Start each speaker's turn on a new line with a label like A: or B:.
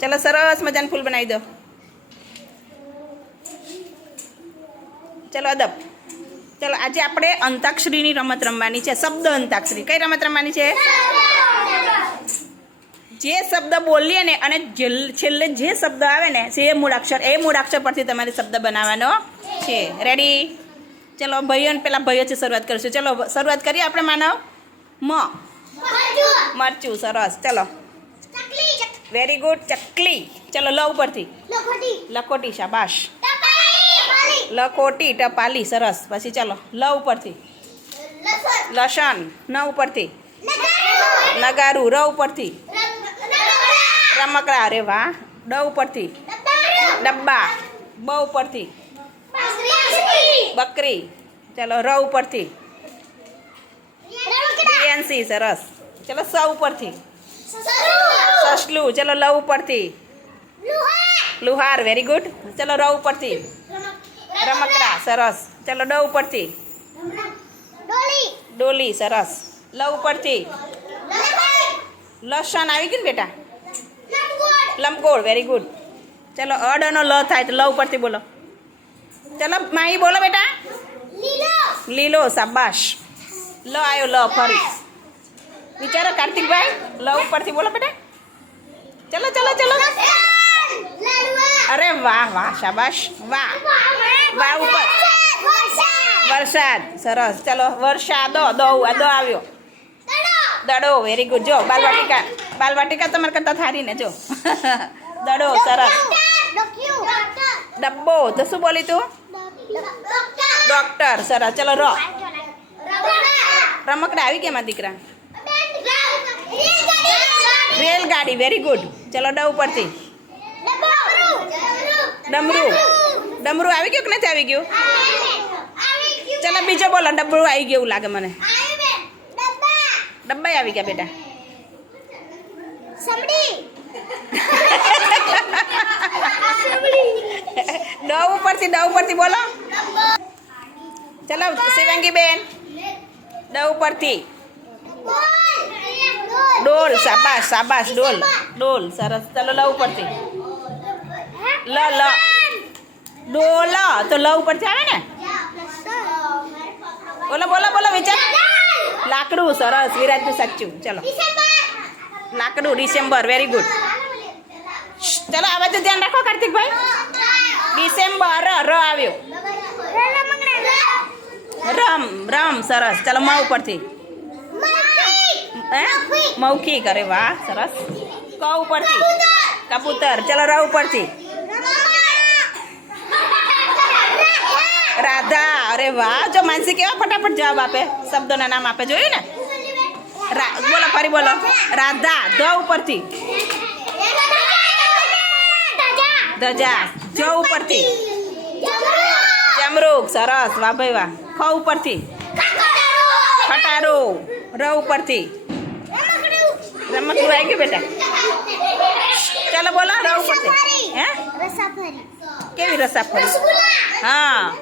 A: ચાલો સરસ મજાનું ફૂલ બનાવી દો. ચલો અદબ. ચલો આજે આપણે અંતાક્ષરીની રમત રમવાની છે. શબ્દ અંતાક્ષરી. કઈ રમત રમવાની છે? જે શબ્દ બોલીએ ને અને છેલ્લે જે શબ્દ આવે ને એ મૂળાક્ષર એ મૂળાક્ષર પરથી તમારે શબ્દ બનાવવાનો છે. રેડી ચલો ભાઈઓ ને પેલા ભાઈઓથી શરૂઆત કરીશું. ચલો શરૂઆત કરીએ આપણે માનવ? મ. મરચું. સરસ. ચલો. વેરી ગુડ ચકલી. ચલો લ ઉપરથી. લખોટી. શાબાશ. લખોટી ટપાલી સરસ. પછી ચલો લ ઉપરથી. લસણ. ન ઉપરથી. નગારું ર ઉપરથી. રમકડા. અરે વાહ. ડ ઉપરથી. ડબ્બા. બ ઉપરથી. બકરી. ચલો ર ઉપરથી. બીએનસી સરસ. ચલો સ ઉપરથી. સસલું ચલો લ ઉપરથી. લુહાર વેરી ગુડ ચલો ર ઉપરથી. રમકડા, સરસ. ચલો ડ ઉપરથી. ડોલી, સરસ. લ ઉપરથી. લસણ આવી ગયું ને બેટા? લંબગોળ વેરી ગુડ ચલો અડનો લ થાય તો લ ઉપરથી બોલો. ચલો માહી બોલો બેટા. લીલો, શાબાશ. લ આવ્યો લ, ફરી. વિચારો કાર્તિકભાઈ લ ઉપરથી બોલો બેટા. ચલો ચલો ચલો. અરે વાહ વાહ શાબાશ. વાહ. વાહ ઉપર. વરસાદ. સરસ. ચલો વરસાદો. દો દો આવ્યો. દડો. વેરી ગુડ જો બાલવાટિકા બાલવાટિકા તમારે કરતા થારી ને જો. દડો સરસ. ડબ્બો. તો શું બોલી તું? ડોક્ટર. સરસ. ચલો રો. રમકડા. આવી ગયા દીકરા. રેલગાડી વેરી ગુડ ચલો ડ ઉપરથી. ડમરું. ડમરું આવી ગયું કે નથી આવી ગયું? ચલો, બીજો બોલો, ડબરું આવી ગયું એવું લાગે મને. ડબ્બા આવી ગયા બેટા. ડ ઉપરથી ડ ઉપરથી બોલો. ચલો શિવાંગી બેન ડ ઉપરથી. ડોલ સાબાશ સાબાશ ડોલ ડોલ સરસ. ચાલો લ પડતી લ લ. ડોલ તો લવ પડતી આવે ને? બોલો બોલો બોલો વિચાર. લાકડું સરસ વિરાજનું સાચું. ચલો. લાકડું ડિસેમ્બર વેરી ગુડ ચલો આ બધું ધ્યાન રાખો કાર્તિકભાઈ. ડિસેમ્બર ર આવ્યો. રમ રમ સરસ. ચલો મા ઉપરથી. હે? મૌખિક. અરે વાહ, સરસ. ક ઉપરથી. કબૂતર. ચલો ર ઉપરથી. રાધા. અરે વાહ, જો માનસી કેવા ફટાફટ જવાબ આપે, શબ્દોના નામ આપે, જોયું ને? બોલો, ફરી બોલો. રાધા, ધ ઉપરથી. ધજા, જ ઉપરથી. જમરૂક, સરસ. વાહ ભાઈ વાહ. ખ ઉપરથી. ખટારો. ર ઉપરથી. રમકડું આવી ગયું બેટા? ચાલો બોલો ર ઉપરથી. હે? કેવી રસાફળી હા.